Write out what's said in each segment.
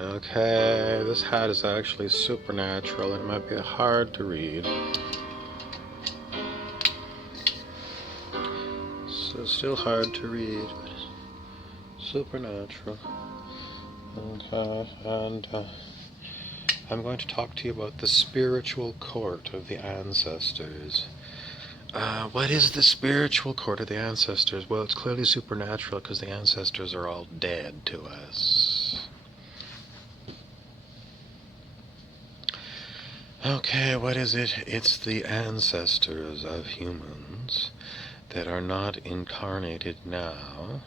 Okay, this hat is actually supernatural. It might be hard to read. So still hard to read, but supernatural. Okay, and I'm going to talk to you about the spiritual court of the ancestors. What is the spiritual court of the ancestors? Well, it's clearly supernatural because the ancestors are all dead to us. Okay, what is it? It's the ancestors of humans that are not incarnated now.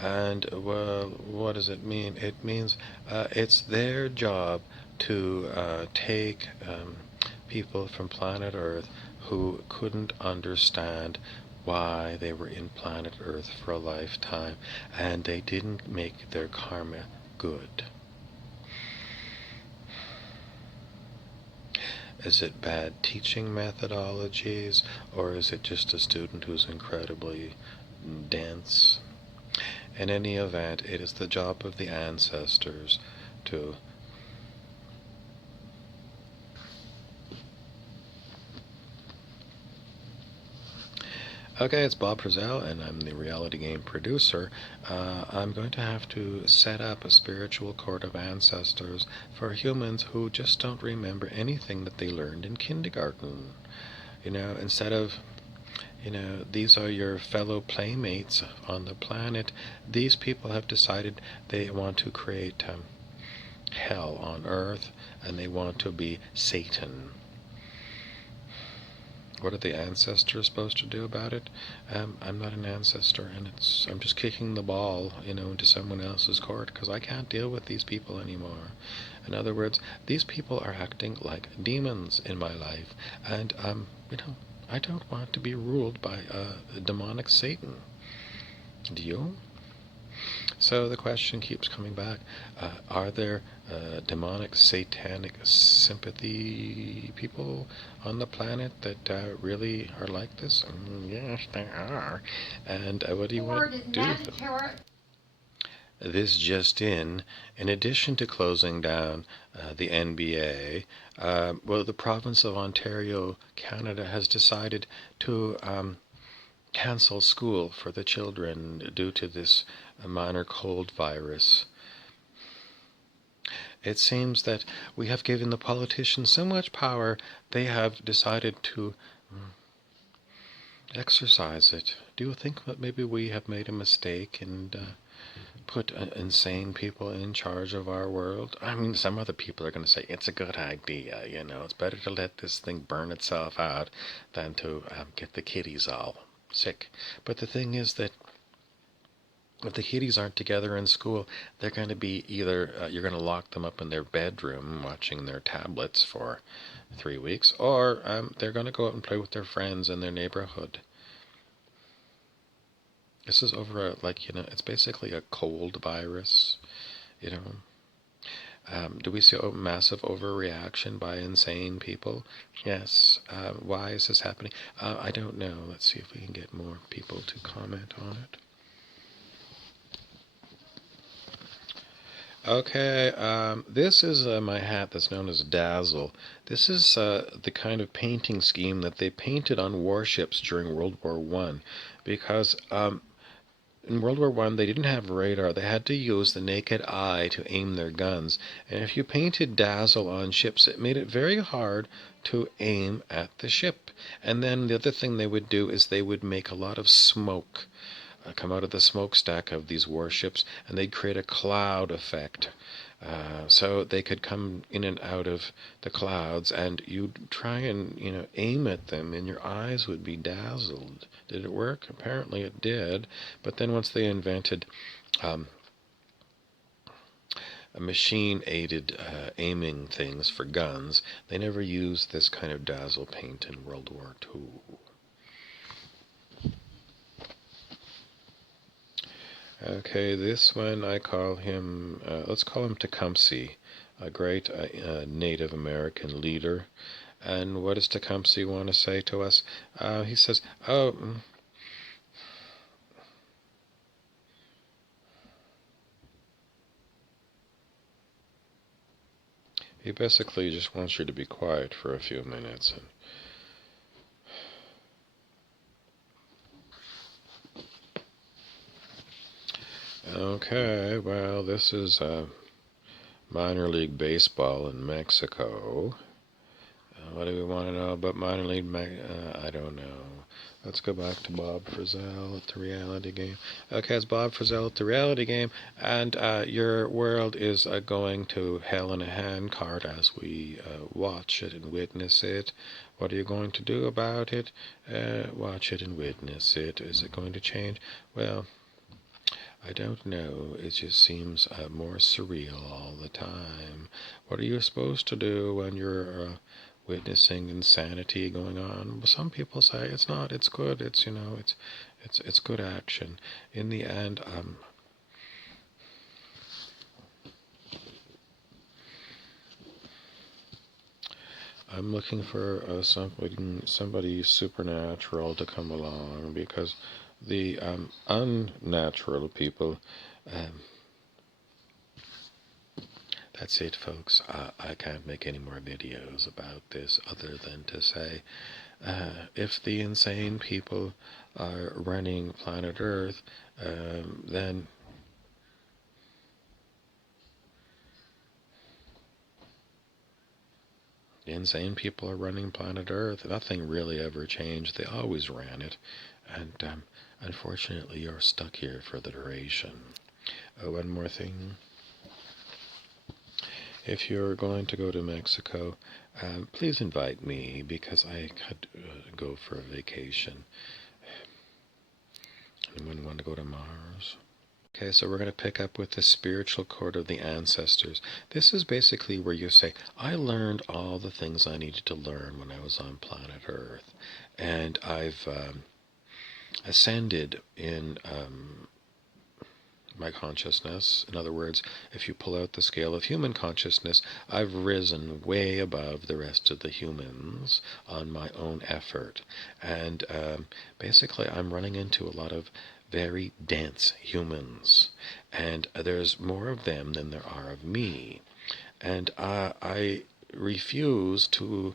And, well, what does it mean? It means it's their job to take people from planet Earth who couldn't understand why they were in planet Earth for a lifetime and they didn't make their karma good. Is it bad teaching methodologies, or is it just a student who's incredibly dense? In any event, it is the job of the ancestors to Okay, it's Bob Frizzell, and I'm the reality game producer. I'm going to have to set up a spiritual court of ancestors for humans who just don't remember anything that they learned in kindergarten. Instead of, these are your fellow playmates on the planet, these people have decided they want to create hell on Earth, and they want to be Satan. What are the ancestors supposed to do about it? I'm not an ancestor, and I'm just kicking the ball, into someone else's court because I can't deal with these people anymore. In other words, these people are acting like demons in my life, and I don't want to be ruled by a demonic Satan. Do you? So the question keeps coming back. Are there demonic, satanic sympathy people on the planet that really are like this? Yes, there are. And what do you want to do with them? This just in addition to closing down the NBA, the province of Ontario, Canada, has decided to cancel school for the children due to this minor cold virus. It seems that we have given the politicians so much power, they have decided to exercise it. Do you think that maybe we have made a mistake and put insane people in charge of our world? I mean, some other people are going to say it's a good idea, it's better to let this thing burn itself out than to get the kiddies all sick. But the thing is that if the kiddies aren't together in school, they're going to be either you're going to lock them up in their bedroom watching their tablets for 3 weeks, or they're going to go out and play with their friends in their neighborhood. This is over it's basically a cold virus, do we see a massive overreaction by insane people? Yes. Why is this happening? I don't know. Let's see if we can get more people to comment on it. Okay, this is my hat that's known as Dazzle. This is the kind of painting scheme that they painted on warships during World War I, because in World War I they didn't have radar. They had to use the naked eye to aim their guns. And if you painted Dazzle on ships, it made it very hard to aim at the ship. And then the other thing they would do is they would make a lot of smoke come out of the smokestack of these warships, and they'd create a cloud effect. So they could come in and out of the clouds, and you'd try and aim at them, and your eyes would be dazzled. Did it work? Apparently it did. But then once they invented machine-aided aiming things for guns, they never used this kind of dazzle paint in World War II. Okay, this one I call him, let's call him Tecumseh, a great Native American leader. And what does Tecumseh want to say to us? He says, He basically just wants you to be quiet for a few minutes. Okay, well, this is minor league baseball in Mexico. What do we want to know about minor league? I don't know. Let's go back to Bob Frizzell at the reality game. Okay, it's Bob Frizzell at the reality game, and your world is going to hell in a handcart as we watch it and witness it. What are you going to do about it? Watch it and witness it. Is it going to change? Well, I don't know. It just seems more surreal all the time. What are you supposed to do when you're witnessing insanity going on? Well, some people say it's not. It's good. It's good action. In the end, I'm looking for somebody supernatural to come along, because the unnatural people. Um, That's it, folks. I can't make any more videos about this other than to say, if the insane people are running planet Earth, then the insane people are running planet Earth. Nothing really ever changed. They always ran it. And unfortunately, you're stuck here for the duration. One more thing. If you're going to go to Mexico, please invite me, because I could go for a vacation. Anyone want to go to Mars? Okay, so we're going to pick up with the spiritual cord of the ancestors. This is basically where you say, I learned all the things I needed to learn when I was on planet Earth, and I've ascended in my consciousness. In other words, if you pull out the scale of human consciousness, I've risen way above the rest of the humans on my own effort. And basically, I'm running into a lot of very dense humans. And there's more of them than there are of me. And I refuse to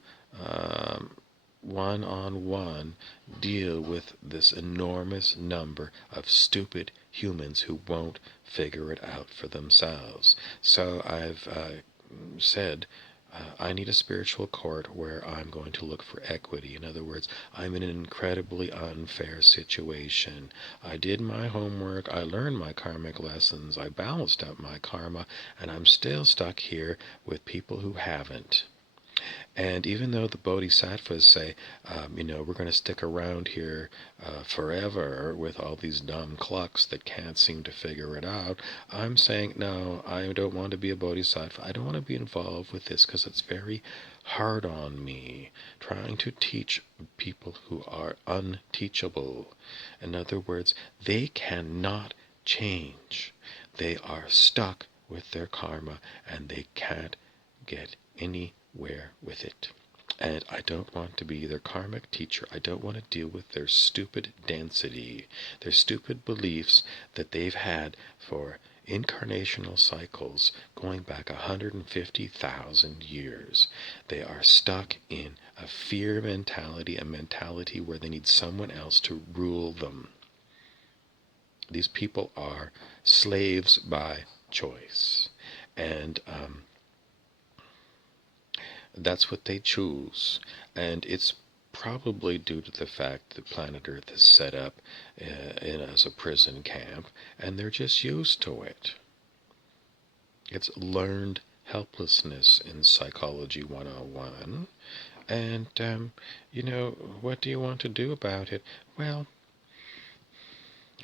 one-on-one deal with this enormous number of stupid humans who won't figure it out for themselves. So I've said, I need a spiritual court where I'm going to look for equity. In other words, I'm in an incredibly unfair situation. I did my homework, I learned my karmic lessons, I balanced out my karma, and I'm still stuck here with people who haven't. And even though the bodhisattvas say, we're going to stick around here forever with all these dumb clucks that can't seem to figure it out, I'm saying, no, I don't want to be a bodhisattva. I don't want to be involved with this, because it's very hard on me trying to teach people who are unteachable. In other words, they cannot change. They are stuck with their karma, and they can't get anywhere with it. And I don't want to be their karmic teacher. I don't want to deal with their stupid density, their stupid beliefs that they've had for incarnational cycles going back 150,000 years. They are stuck in a fear mentality, a mentality where they need someone else to rule them. These people are slaves by choice. And that's what they choose. And it's probably due to the fact that planet Earth is set up as a prison camp, and they're just used to it. It's learned helplessness in Psychology 101. And, what do you want to do about it? Well,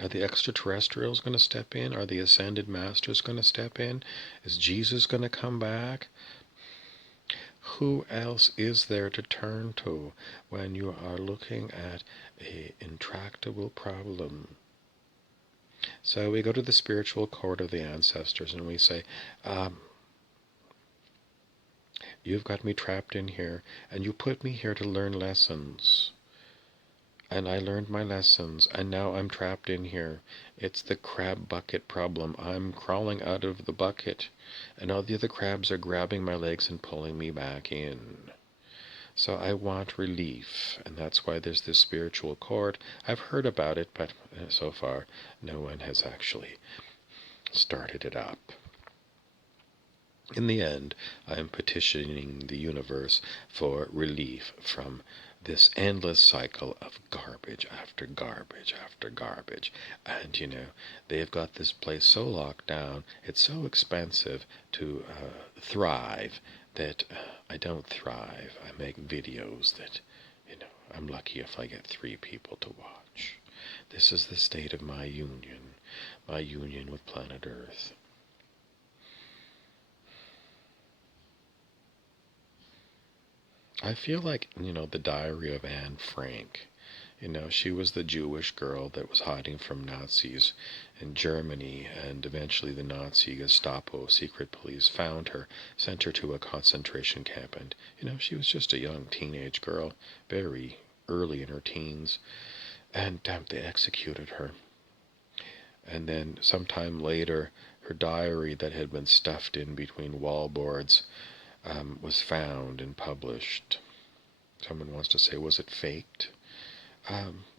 are the extraterrestrials going to step in? Are the ascended masters going to step in? Is Jesus going to come back? Who else is there to turn to when you are looking at an intractable problem? So we go to the spiritual court of the ancestors and we say, you've got me trapped in here, and you put me here to learn lessons. And I learned my lessons, and now I'm trapped in here. It's the crab bucket problem. I'm crawling out of the bucket. And all the other crabs are grabbing my legs and pulling me back in. So I want relief, and that's why there's this spiritual court. I've heard about it, but so far no one has actually started it up. In the end, I am petitioning the universe for relief from this endless cycle of garbage after garbage after garbage. And, they've got this place so locked down, it's so expensive to thrive that I don't thrive. I make videos that, I'm lucky if I get 3 people to watch. This is the state of my union with planet Earth. I feel like, the diary of Anne Frank. She was the Jewish girl that was hiding from Nazis in Germany, and eventually the Nazi Gestapo secret police found her, sent her to a concentration camp, and, she was just a young teenage girl, very early in her teens, and they executed her. And then sometime later, her diary that had been stuffed in between wallboards was found and published. Someone wants to say, was it faked?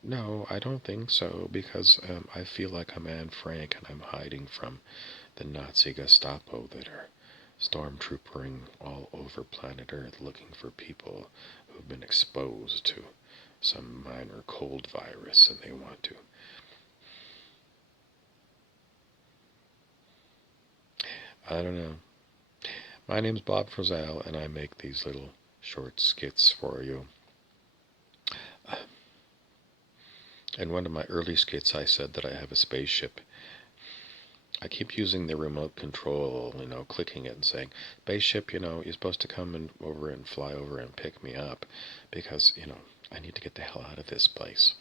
No, I don't think so, because I feel like I'm Anne Frank and I'm hiding from the Nazi Gestapo that are stormtroopering all over planet Earth looking for people who've been exposed to some minor cold virus and they want to. I don't know. My name's Bob Frizzell, and I make these little short skits for you. In one of my early skits, I said that I have a spaceship. I keep using the remote control, clicking it and saying, spaceship, you're supposed to come over and fly over and pick me up because, I need to get the hell out of this place.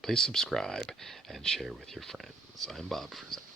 Please subscribe and share with your friends. I'm Bob Frizzell.